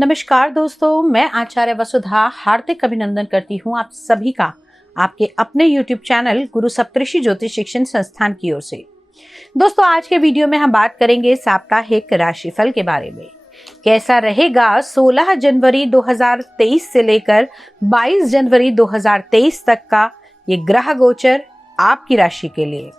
नमस्कार दोस्तों, मैं आचार्य वसुधा हार्दिक अभिनंदन करती हूँ आप सभी का आपके अपने YouTube चैनल गुरु सप्तऋषि ज्योतिष शिक्षण संस्थान की ओर से। दोस्तों, आज के वीडियो में हम बात करेंगे साप्ताहिक राशिफल के बारे में। कैसा रहेगा 16 जनवरी 2023 से लेकर 22 जनवरी 2023 तक का ये ग्रह गोचर आपकी राशि के लिए।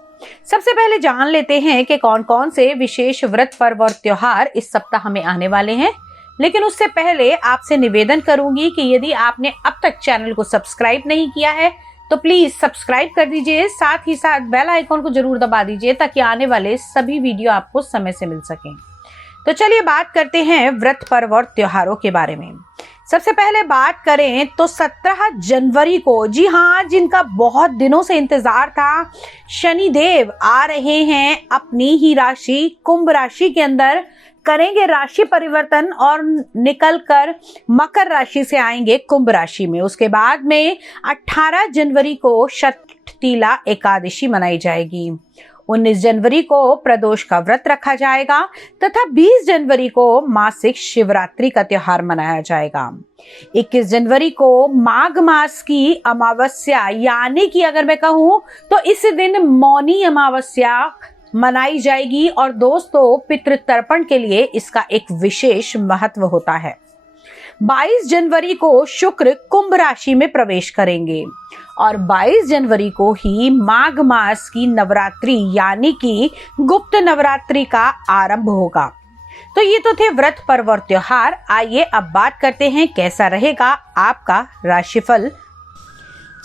सबसे पहले जान लेते हैं कि कौन कौन से विशेष व्रत, पर्व और त्योहार इस सप्ताह में आने वाले हैं। लेकिन उससे पहले आपसे निवेदन करूंगी कि यदि आपने अब तक चैनल को सब्सक्राइब नहीं किया है तो प्लीज सब्सक्राइब कर दीजिए, साथ ही साथ बेल आइकॉन को जरूर दबा दीजिए ताकि आने वाले सभी वीडियो आपको समय से मिल सकें। तो चलिए बात करते हैं व्रत, पर्व और त्योहारों के बारे में। सबसे पहले बात करें तो 17 जनवरी को, जी हाँ, जिनका बहुत दिनों से इंतजार था, शनिदेव आ रहे हैं अपनी ही राशि कुंभ राशि के अंदर, करेंगे राशि परिवर्तन और निकलकर मकर राशि से आएंगे कुंभ राशि में। उसके बाद में 18 जनवरी को शततीला एकादशी मनाई जाएगी। 19 जनवरी को प्रदोष का व्रत रखा जाएगा तथा 20 जनवरी को मासिक शिवरात्रि का त्योहार मनाया जाएगा। 21 जनवरी को माघ मास की अमावस्या, यानी कि अगर मैं कहूं तो इस दिन मौनी अमावस्या मनाई जाएगी और दोस्तों पितृतर्पण के लिए इसका एक विशेष महत्व होता है। 22 जनवरी को शुक्र कुंभ राशि में प्रवेश करेंगे और 22 जनवरी को ही माघ मास की नवरात्रि यानी कि गुप्त नवरात्रि का आरंभ होगा। तो ये तो थे व्रत, पर्व और त्योहार। आइए अब बात करते हैं कैसा रहेगा आपका राशिफल।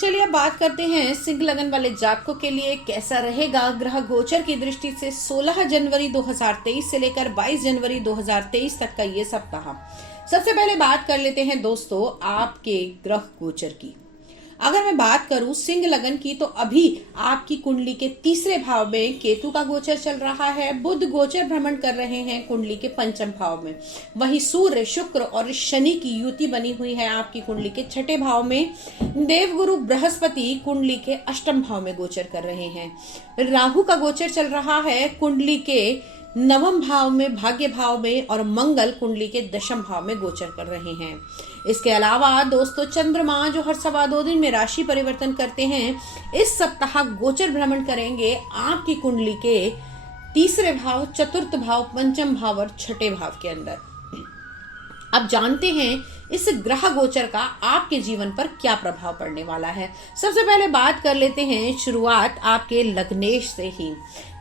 चलिए अब बात करते हैं सिंह लगन वाले जातकों के लिए कैसा रहेगा ग्रह गोचर की दृष्टि से 16 जनवरी 2023 से लेकर 22 जनवरी 2023 तक का ये सप्ताह। सबसे पहले बात कर लेते हैं दोस्तों आपके ग्रह गोचर की। अगर मैं बात करूं सिंह लगन की, तो अभी आपकी कुंडली के तीसरे भाव में केतु का गोचर चल रहा है। बुध गोचर भ्रमण कर रहे हैं कुंडली के पंचम भाव में। वहीं सूर्य, शुक्र और शनि की युति बनी हुई है आपकी कुंडली के छठे भाव में। देवगुरु बृहस्पति कुंडली के अष्टम भाव में गोचर कर रहे हैं। राहु का गोचर चल रहा है कुंडली के नवम भाव में, भाग्य भाव में, और मंगल कुंडली के दशम भाव में गोचर कर रहे हैं। इसके अलावा दोस्तों चंद्रमा जो हर 2.25 दिन में राशि परिवर्तन करते हैं, इस सप्ताह गोचर भ्रमण करेंगे आपकी कुंडली के तीसरे भाव, चतुर्थ भाव, पंचम भाव और छठे भाव के अंदर। अब जानते हैं इस ग्रह गोचर का आपके जीवन पर क्या प्रभाव पड़ने वाला है। सबसे पहले बात कर लेते हैं शुरुआत आपके लग्नेश से ही।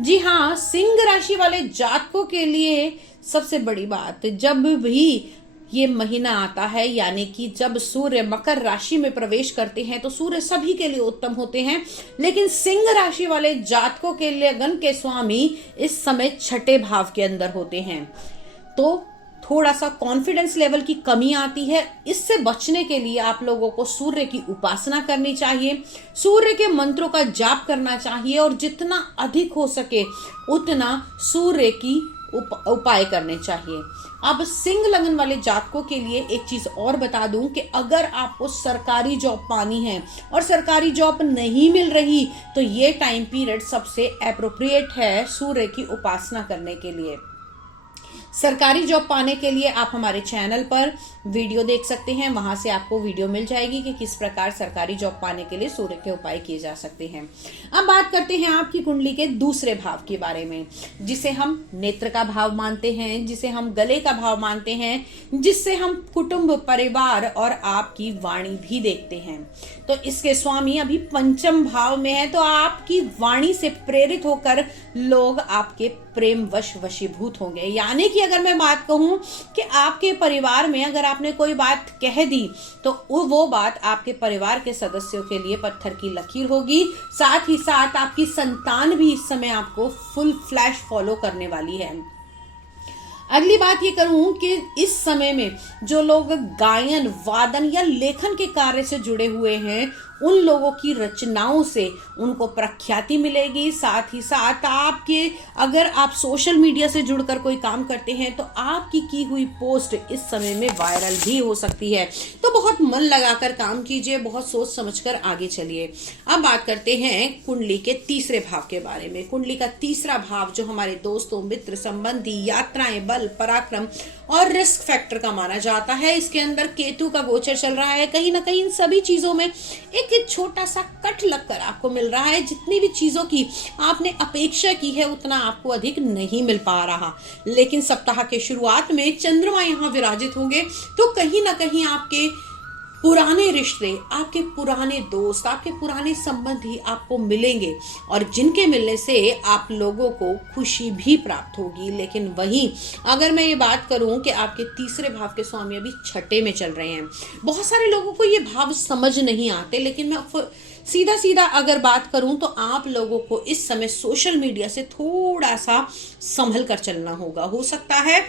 जी हाँ, सिंह राशि वाले जातकों के लिए सबसे बड़ी बात, जब भी ये महीना आता है यानी कि जब सूर्य मकर राशि में प्रवेश करते हैं तो सूर्य सभी के लिए उत्तम होते हैं, लेकिन सिंह राशि वाले जातकों के लिए लगन के स्वामी इस समय छठे भाव के अंदर होते हैं, तो थोड़ा सा कॉन्फिडेंस लेवल की कमी आती है। इससे बचने के लिए आप लोगों को सूर्य की उपासना करनी चाहिए, सूर्य के मंत्रों का जाप करना चाहिए और जितना अधिक हो सके उतना सूर्य की उपाय करने चाहिए। अब सिंह लगन वाले जातकों के लिए एक चीज और बता दूं कि अगर आपको सरकारी जॉब पानी है और सरकारी जॉब नहीं मिल रही तो ये टाइम पीरियड सबसे एप्रोप्रिएट है सूर्य की उपासना करने के लिए। सरकारी जॉब पाने के लिए आप हमारे चैनल पर वीडियो देख सकते हैं, वहां से आपको वीडियो मिल जाएगी कि किस प्रकार सरकारी जॉब पाने के लिए सूर्य के उपाय किए जा सकते हैं। अब बात करते हैं आपकी कुंडली के दूसरे भाव के बारे में, जिसे हम नेत्र का भाव मानते हैं, जिसे हम गले का भाव मानते हैं, जिससे हम कुटुंब, परिवार और आपकी वाणी भी देखते हैं। तो इसके स्वामी अभी पंचम भाव में है, तो आपकी वाणी से प्रेरित होकर लोग आपके प्रेम वशीभूत होंगे। यानी कि अगर मैं बात कहूं कि आपके परिवार में अगर आपने कोई बात कह दी तो वो बात आपके परिवार के सदस्यों के लिए पत्थर की लकीर होगी। साथ ही साथ आपकी संतान भी इस समय आपको फुल फ्लैश फॉलो करने वाली है। अगली बात ये करूं कि इस समय में जो लोग गायन, वादन या लेखन के कार्य से जुड़े हुए हैं उन लोगों की रचनाओं से उनको प्रख्याति मिलेगी। साथ ही साथ आपके अगर आप सोशल मीडिया से जुड़कर कोई काम करते हैं तो आपकी की हुई पोस्ट इस समय में वायरल भी हो सकती है। तो बहुत मन लगाकर काम कीजिए, बहुत सोच समझकर आगे चलिए। अब बात करते हैं कुंडली के तीसरे भाव के बारे में। कुंडली का तीसरा भाव जो हमारे दोस्तों, मित्र, संबंधी, यात्राएं, बल, पराक्रम और रिस्क फैक्टर का माना जाता है। इसके अंदर केतु का गोचर चल रहा है। कहीं ना कहीं इन सभी चीजों में एक छोटा सा कट लगकर आपको मिल रहा है। जितनी भी चीजों की आपने अपेक्षा की है उतना आपको अधिक नहीं मिल पा रहा। लेकिन सप्ताह के शुरुआत में चंद्रमा यहाँ विराजित होंगे तो कहीं ना कहीं आपके पुराने रिश्ते, आपके पुराने दोस्त, आपके पुराने संबंधी आपको मिलेंगे और जिनके मिलने से आप लोगों को खुशी भी प्राप्त होगी। लेकिन वहीं अगर मैं ये बात करूं कि आपके तीसरे भाव के स्वामी अभी छठे में चल रहे हैं, बहुत सारे लोगों को ये भाव समझ नहीं आते। लेकिन मैं सीधा सीधा अगर बात करूं तो आप लोगों को इस समय सोशल मीडिया से थोड़ा सा संभल कर चलना होगा। हो सकता है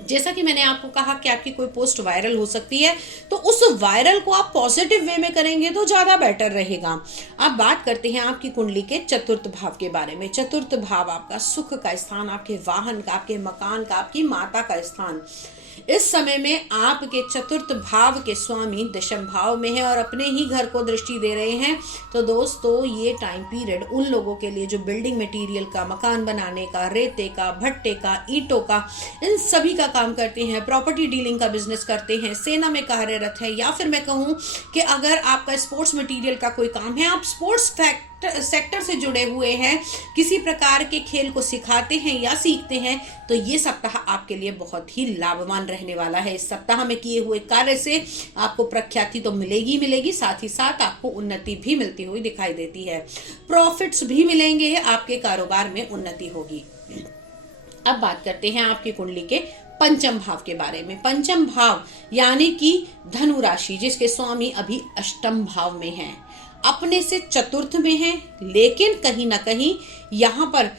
जैसा कि मैंने आपको कहा कि आपकी कोई पोस्ट वायरल हो सकती है, तो उस वायरल को आप पॉजिटिव वे में करेंगे तो ज्यादा बेटर रहेगा। अब बात करते हैं आपकी कुंडली के चतुर्थ भाव के बारे में। चतुर्थ भाव आपका सुख का स्थान, आपके वाहन का, आपके मकान का, आपकी माता का स्थान। इस समय में आपके चतुर्थ भाव के स्वामी दशम भाव में है और अपने ही घर को दृष्टि दे रहे हैं। तो दोस्तों ये टाइम पीरियड उन लोगों के लिए जो बिल्डिंग मटेरियल का, मकान बनाने का, रेते का, भट्टे का, ईंटों का, इन सभी का काम करते हैं, प्रॉपर्टी डीलिंग का बिजनेस करते हैं, सेना में कार्यरत है, या फिर मैं कहूँ कि अगर आपका स्पोर्ट्स मटेरियल का कोई काम है, आप स्पोर्ट्स सेक्टर से जुड़े हुए हैं, किसी प्रकार के खेल को सिखाते हैं या सीखते हैं, तो ये सप्ताह आपके लिए बहुत ही लाभवान रहने वाला है। इस सप्ताह में किए हुए कार्य से आपको प्रख्याति तो मिलेगी, साथ ही साथ आपको उन्नति भी मिलती हुई दिखाई देती है। प्रॉफिट्स भी मिलेंगे, आपके कारोबार में उन्नति होगी। अब बात करते हैं आपकी कुंडली के पंचम भाव के बारे में। पंचम भाव यानी कि धनु राशि, जिसके स्वामी अभी अष्टम भाव में हैं, अपने से चतुर्थ में हैं, लेकिन कहीं ना कहीं यहाँ पर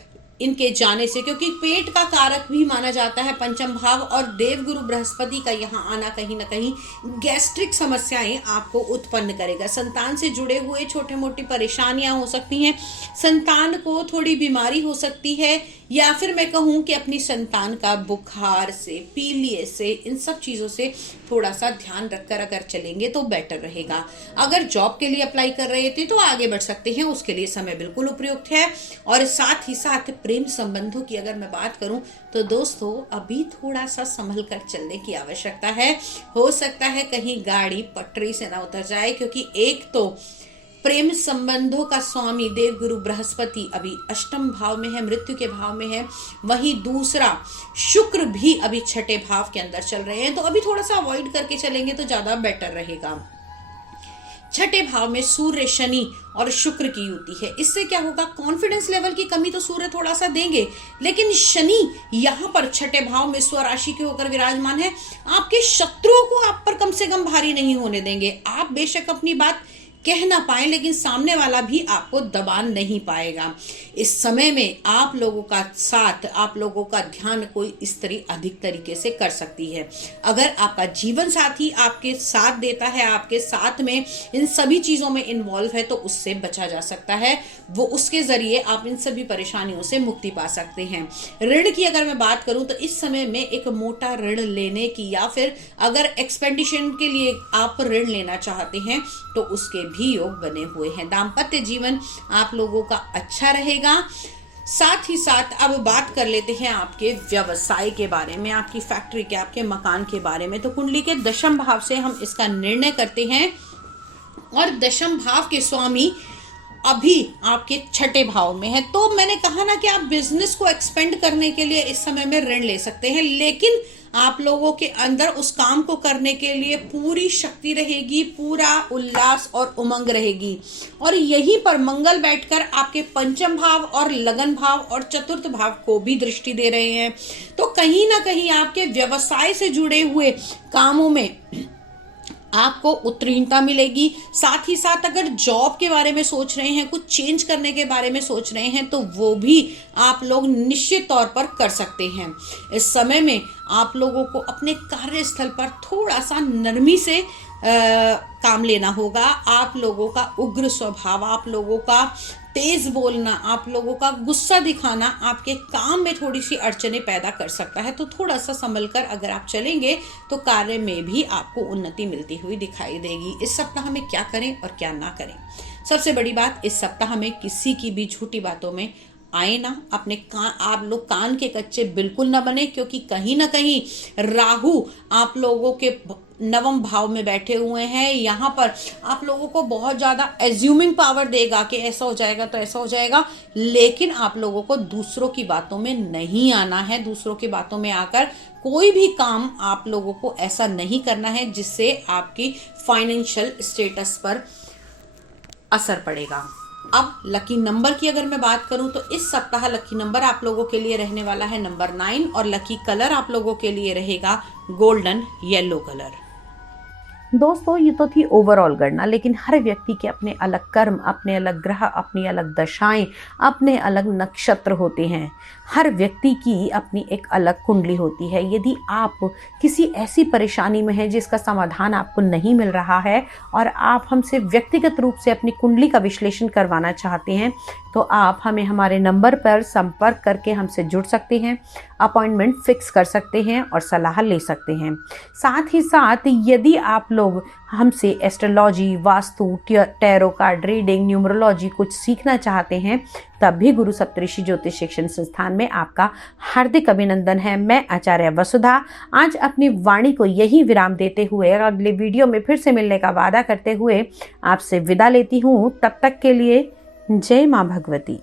इनके जाने से, क्योंकि पेट का कारक भी माना जाता है पंचम भाव, और देवगुरु बृहस्पति का यहाँ आना कहीं ना कहीं गैस्ट्रिक समस्याएं आपको उत्पन्न करेगा। संतान से जुड़े हुए छोटे मोटी परेशानियां हो सकती हैं, संतान को थोड़ी बीमारी हो सकती है, या फिर मैं कहूँ कि अपनी संतान का बुखार से, पीलिए से, इन सब चीज़ों से थोड़ा सा ध्यान रखकर अगर चलेंगे तो बेटर रहेगा। अगर जॉब के लिए अप्लाई कर रहे थे तो आगे बढ़ सकते हैं, उसके लिए समय बिल्कुल उपयुक्त है। और साथ ही साथ प्रेम संबंधों की अगर मैं बात करूं तो दोस्तों अभी थोड़ा सा संभल कर चलने की आवश्यकता है। हो सकता है कहीं गाड़ी पटरी से ना उतर जाए, क्योंकि एक तो प्रेम संबंधों का स्वामी देवगुरु बृहस्पति अभी अष्टम भाव में है, मृत्यु के भाव में है, वहीं दूसरा शुक्र भी अभी छठे भाव के अंदर चल रहे हैं, तो अभी थोड़ा सा अवॉइड करके चलेंगे तो ज्यादा बेटर रहेगा। छठे भाव में सूर्य, शनि और शुक्र की युति है। इससे क्या होगा, कॉन्फिडेंस लेवल की कमी तो सूर्य थोड़ा सा देंगे, लेकिन शनि यहाँ पर छठे भाव में स्वराशि के होकर विराजमान है, आपके शत्रुओं को आप पर कम से कम भारी नहीं होने देंगे। आप बेशक अपनी बात कह ना पाए, लेकिन सामने वाला भी आपको दबा नहीं पाएगा। इस समय में आप लोगों का साथ, आप लोगों का ध्यान कोई स्त्री अधिक तरीके से कर सकती है। अगर आपका जीवन साथी आपके साथ देता है, आपके साथ में इन सभी चीजों में इन्वॉल्व है, तो उससे बचा जा सकता है। वो उसके जरिए आप इन सभी परेशानियों से मुक्ति पा सकते हैं। ऋण की अगर मैं बात करूं तो इस समय में एक मोटा ऋण लेने की, या फिर अगर एक्सपेंडिशन के लिए आप ऋण लेना चाहते हैं तो उसके भी योग बने हुए हैं। दाम्पत्य जीवन आप लोगों का अच्छा रहेगा। साथ ही साथ अब बात कर लेते हैं आपके व्यवसाय के बारे में, आपकी फैक्ट्री के, आपके मकान के बारे में। तो कुंडली के दशम भाव से हम इसका निर्णय करते हैं, और दशम भाव के स्वामी अभी आपके छठे भाव में है। तो मैंने कहा ना कि आप बिजनेस को एक्सपेंड करने के लिए इस समय में ऋण ले सकते हैं, लेकिन आप लोगों के अंदर उस काम को करने के लिए पूरी शक्ति रहेगी, पूरा उल्लास और उमंग रहेगी। और यहीं पर मंगल बैठकर आपके पंचम भाव और लगन भाव और चतुर्थ भाव को भी दृष्टि दे रहे हैं। तो कहीं ना कहीं आपके व्यवसाय से जुड़े हुए कामों में आपको उत्तीर्णता मिलेगी। साथ ही साथ अगर जॉब के बारे में सोच रहे हैं, कुछ चेंज करने के बारे में सोच रहे हैं, तो वो भी आप लोग निश्चित तौर पर कर सकते हैं। इस समय में आप लोगों को अपने कार्यस्थल पर थोड़ा सा नरमी से काम लेना होगा। आप लोगों का उग्र स्वभाव, आप लोगों का तेज बोलना, आप लोगों का गुस्सा दिखाना आपके काम में थोड़ी सी अड़चने पैदा कर सकता है। तो थोड़ा सा संभल कर अगर आप चलेंगे तो कार्य में भी आपको उन्नति मिलती हुई दिखाई देगी। इस सप्ताह में क्या करें और क्या ना करें? सबसे बड़ी बात, इस सप्ताह में किसी की भी झूठी बातों में आए ना। अपने कान, आप लोग कान के कच्चे बिल्कुल ना बने, क्योंकि कहीं ना कहीं राहु आप लोगों के नवम भाव में बैठे हुए हैं। यहाँ पर आप लोगों को बहुत ज़्यादा एज्यूमिंग पावर देगा कि ऐसा हो जाएगा तो ऐसा हो जाएगा, लेकिन आप लोगों को दूसरों की बातों में नहीं आना है। दूसरों की बातों में आकर कोई भी काम आप लोगों को ऐसा नहीं करना है जिससे आपकी फाइनेंशियल स्टेटस पर असर पड़ेगा। अब लकी नंबर की अगर मैं बात करूं तो इस सप्ताह लकी नंबर आप लोगों के लिए रहने वाला है नंबर 9 और लकी कलर आप लोगों के लिए रहेगा गोल्डन येलो कलर। दोस्तों, ये तो थी ओवरऑल गणना, लेकिन हर व्यक्ति के अपने अलग कर्म, अपने अलग ग्रह, अपनी अलग दशाएं, अपने अलग नक्षत्र होते हैं। हर व्यक्ति की अपनी एक अलग कुंडली होती है। यदि आप किसी ऐसी परेशानी में हैं जिसका समाधान आपको नहीं मिल रहा है और आप हमसे व्यक्तिगत रूप से अपनी कुंडली का विश्लेषण करवाना चाहते हैं, तो आप हमें हमारे नंबर पर संपर्क करके हमसे जुड़ सकते हैं, अपॉइंटमेंट फिक्स कर सकते हैं और सलाह ले सकते हैं। साथ ही साथ यदि आप लोग हमसे astrology, vastu, tarot card reading, numerology कुछ सीखना चाहते हैं, तब भी गुरु सप्तऋषि ज्योतिष शिक्षण संस्थान में आपका हार्दिक अभिनंदन है। मैं आचार्य वसुधा आज अपनी वाणी को यही विराम देते हुए अगले वीडियो में फिर से मिलने का वादा करते हुए आपसे विदा लेती हूँ। तब तक के लिए जय माँ भगवती।